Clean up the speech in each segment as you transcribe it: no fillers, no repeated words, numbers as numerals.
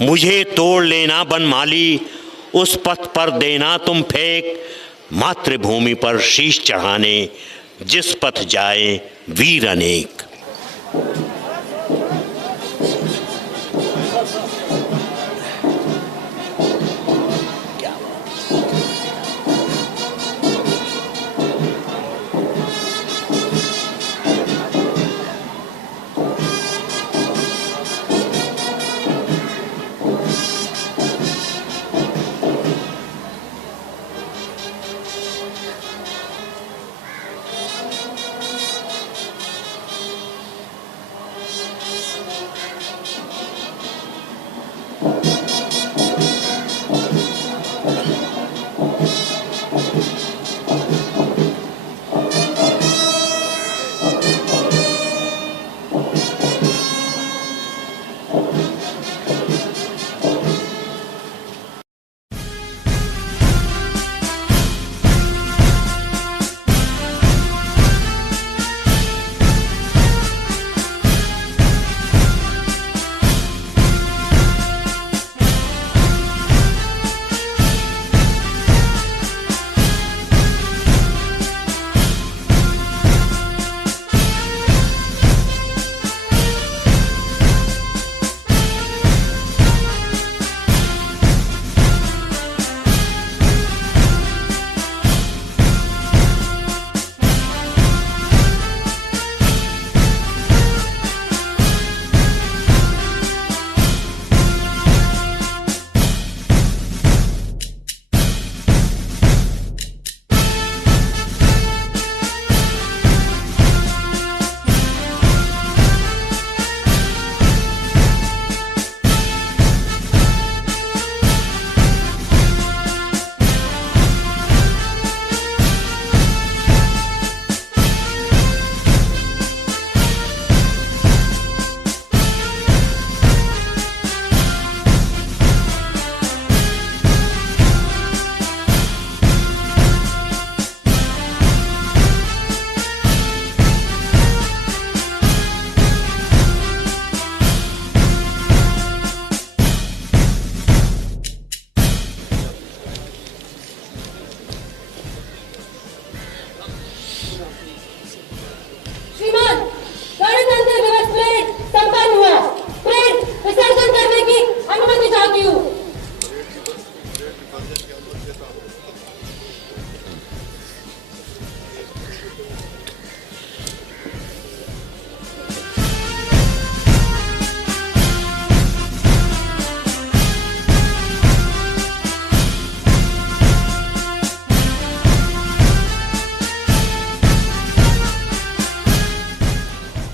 मुझे तोड़ लेना बनमाली, उस पथ पर देना तुम फेंक, मातृभूमि पर शीश चढ़ाने जिस पथ जाए वीर अनेक।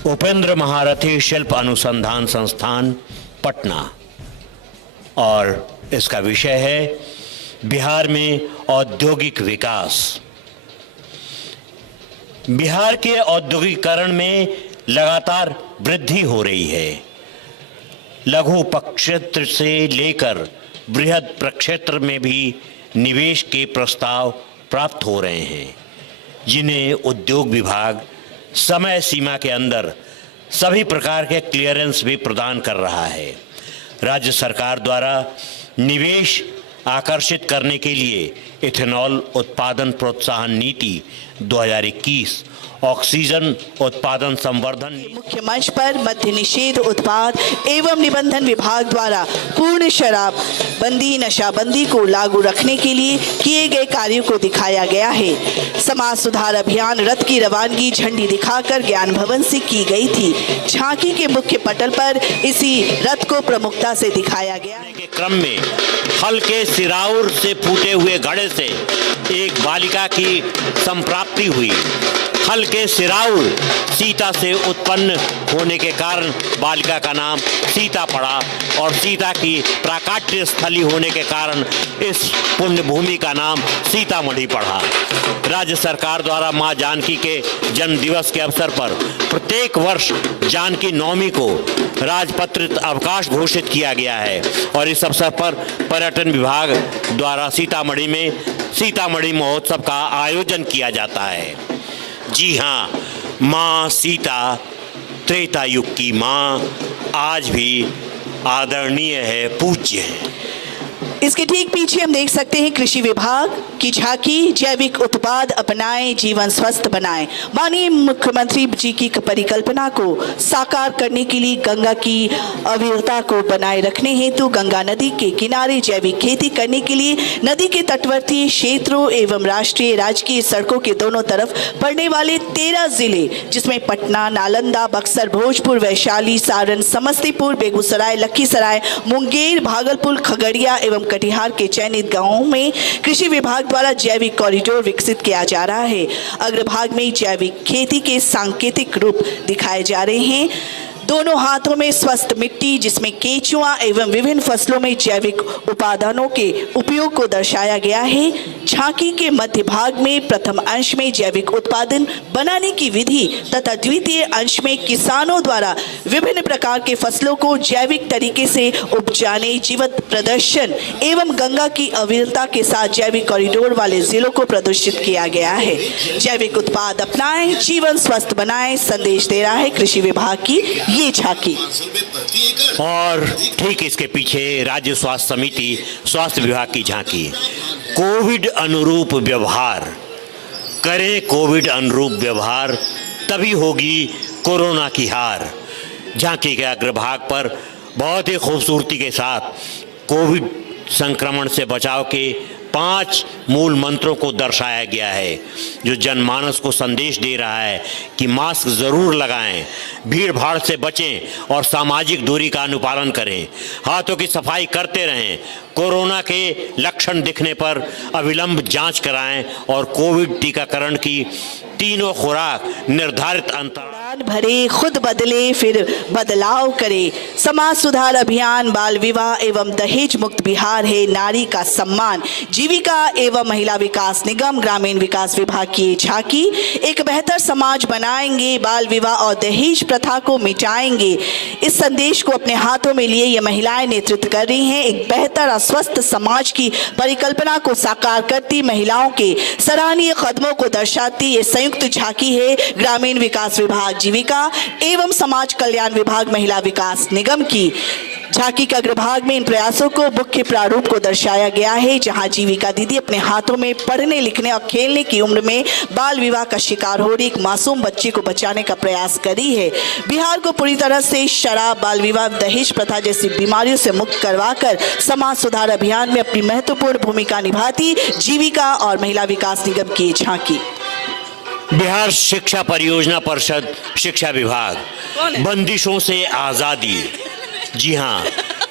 उपेंद्र महारथी शिल्प अनुसंधान संस्थान पटना, और इसका विषय है बिहार में औद्योगिक विकास। बिहार के औद्योगिकरण में लगातार वृद्धि हो रही है। लघु प्रक्षेत्र से लेकर बृहद प्रक्षेत्र में भी निवेश के प्रस्ताव प्राप्त हो रहे हैं, जिन्हें उद्योग विभाग समय सीमा के अंदर सभी प्रकार के क्लियरेंस भी प्रदान कर रहा है। राज्य सरकार द्वारा निवेश आकर्षित करने के लिए इथेनॉल उत्पादन प्रोत्साहन नीति 2021, ऑक्सीजन उत्पादन संवर्धन मुख्य मंच पर मद्य निषेध उत्पाद एवं निबंधन विभाग द्वारा पूर्ण शराब बंदी नशाबंदी को लागू रखने के लिए किए गए कार्यों को दिखाया गया है। समाज सुधार अभियान रथ की रवानगी झंडी दिखाकर ज्ञान भवन से की गई थी। झांकी के मुख्य पटल पर इसी रथ को प्रमुखता से दिखाया गया के क्रम में हल्के सिराउर से फूटे हुए घड़े से एक बालिका की संप्राप्ति हुई। हल्के सिराउर सीता से उत्पन्न होने के कारण बालिका का नाम सीता पड़ा, और सीता की प्राकाट्य स्थली होने के कारण इस पुण्य भूमि का नाम सीतामढ़ी पड़ा। राज्य सरकार द्वारा मां जानकी के जन्म दिवस के अवसर पर प्रत्येक वर्ष जानकी नवमी को राजपत्रित अवकाश घोषित किया गया है, और इस अवसर पर पर्यटन विभाग द्वारा सीतामढ़ी में सीतामढ़ी महोत्सव का आयोजन किया जाता है। जी हाँ, माँ सीता त्रेता युग की माँ आज भी आदरणीय है, पूज्य है। इसके ठीक पीछे हम देख सकते हैं कृषि विभाग की झांकी, जैविक उत्पाद अपनाएं, जीवन स्वस्थ बनाएं। माननीय मुख्यमंत्री जी की परिकल्पना को साकार करने के लिए गंगा की अविरलता को बनाए रखने हेतु गंगा नदी के किनारे जैविक खेती करने के लिए नदी के तटवर्ती क्षेत्रों एवं राष्ट्रीय राजकीय सड़कों के दोनों तरफ पड़ने वाले 13 जिले, जिसमें पटना, नालंदा, बक्सर, भोजपुर, वैशाली, सारण, समस्तीपुर, बेगूसराय, लखीसराय, मुंगेर, भागलपुर, खगड़िया एवं कटिहार के चयनित गांवों में कृषि विभाग द्वारा जैविक कॉरिडोर विकसित किया जा रहा है। अग्रभाग में जैविक खेती के सांकेतिक रूप दिखाए जा रहे हैं। दोनों हाथों में स्वस्थ मिट्टी, जिसमें केचुआ एवं विभिन्न फसलों में जैविक उपादानों के उपयोग को दर्शाया गया है। झांकी के मध्य भाग में प्रथम अंश में जैविक उत्पादन बनाने की विधि तथा द्वितीय अंश में किसानों द्वारा विभिन्न प्रकार के फसलों को जैविक तरीके से उपजाने, जीवंत प्रदर्शन एवं गंगा की अविरलता के साथ जैविक कॉरिडोर वाले जिलों को प्रदर्शित किया गया है। जैविक उत्पाद अपनाएं, जीवन स्वस्थ बनाएं, संदेश दे रहा है कृषि विभाग की ये झांकी। और ठीक इसके पीछे राज्य स्वास्थ्य समिति, स्वास्थ्य विभाग की झांकी। कोविड अनुरूप व्यवहार करें, कोविड अनुरूप व्यवहार तभी होगी कोरोना की हार। झांकी के अग्रभाग पर बहुत ही खूबसूरती के साथ कोविड संक्रमण से बचाव के 5 मूल मंत्रों को दर्शाया गया है, जो जनमानस को संदेश दे रहा है कि मास्क जरूर लगाएं, भीड़ भाड़ से बचें और सामाजिक दूरी का अनुपालन करें, हाथों की सफाई करते रहें, कोरोना के लक्षण दिखने पर अविलंब जांच कराएं और कोविड टीकाकरण की तीनों खुराक निर्धारित अंतराल भरे, खुद बदले फिर बदलाव करे। समाज सुधार अभियान, बाल विवाह एवं दहेज मुक्त बिहार है नारी का सम्मान। जीविका एवं महिला विकास निगम, ग्रामीण विकास विभाग की झांकी। एक बेहतर समाज बनाएंगे, बाल विवाह और दहेज प्रथा को मिटाएंगे। इस संदेश को अपने हाथों में लिए ये महिलाएं नेतृत्व कर रही हैं। एक बेहतर और स्वस्थ समाज की परिकल्पना को साकार करती महिलाओं के सराहनीय कदमों को दर्शाती ये संयुक्त झांकी है ग्रामीण विकास विभाग, जीविका एवं समाज कल्याण विभाग, महिला विकास निगम की। झांकी के अग्रभाग में इन प्रयासों को मुख्य प्रारूप को दर्शाया गया है, जहां जीविका दीदी अपने हाथों में पढ़ने, लिखने और खेलने की उम्र में बाल विवाह का शिकार हो रही एक मासूम बच्चे को बचाने का प्रयास करी है। बिहार को पूरी तरह से शराब, बाल विवाह, दहेज प्रथा जैसी बीमारियों से मुक्त करवाकर समाज सुधार अभियान में अपनी महत्वपूर्ण भूमिका निभाती जीविका और महिला विकास निगम की झांकी। बिहार शिक्षा परियोजना परिषद, शिक्षा विभाग, बंदिशों से आज़ादी। जी हाँ,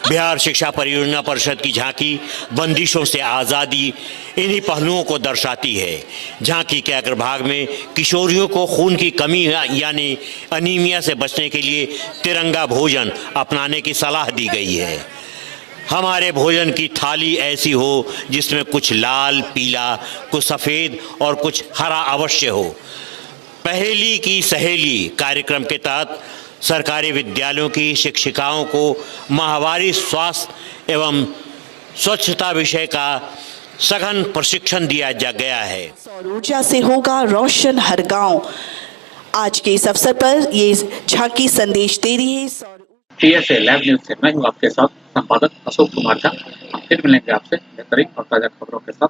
बिहार शिक्षा परियोजना परिषद की झांकी बंदिशों से आज़ादी इन्हीं पहलुओं को दर्शाती है। झांकी के अग्रभाग में किशोरियों को खून की कमी यानी अनीमिया से बचने के लिए तिरंगा भोजन अपनाने की सलाह दी गई है। हमारे भोजन की थाली ऐसी हो जिसमें कुछ लाल, पीला, कुछ सफ़ेद और कुछ हरा अवश्य हो। पहेली की सहेली कार्यक्रम के तहत सरकारी विद्यालयों की शिक्षिकाओं को माहवारी स्वास्थ्य एवं स्वच्छता विषय का सघन प्रशिक्षण दिया गया है। सौर ऊर्जा से होगा रोशन हर गांव। आज के इस अवसर पर ये झांकी संदेश दे रही है। TSA लैब न्यूज से मैं हूँ आपके साथ संपादक अशोक कुमार झा। हम फिर मिलेंगे आपसे बेहतरीन और ताज़ा खबरों के साथ।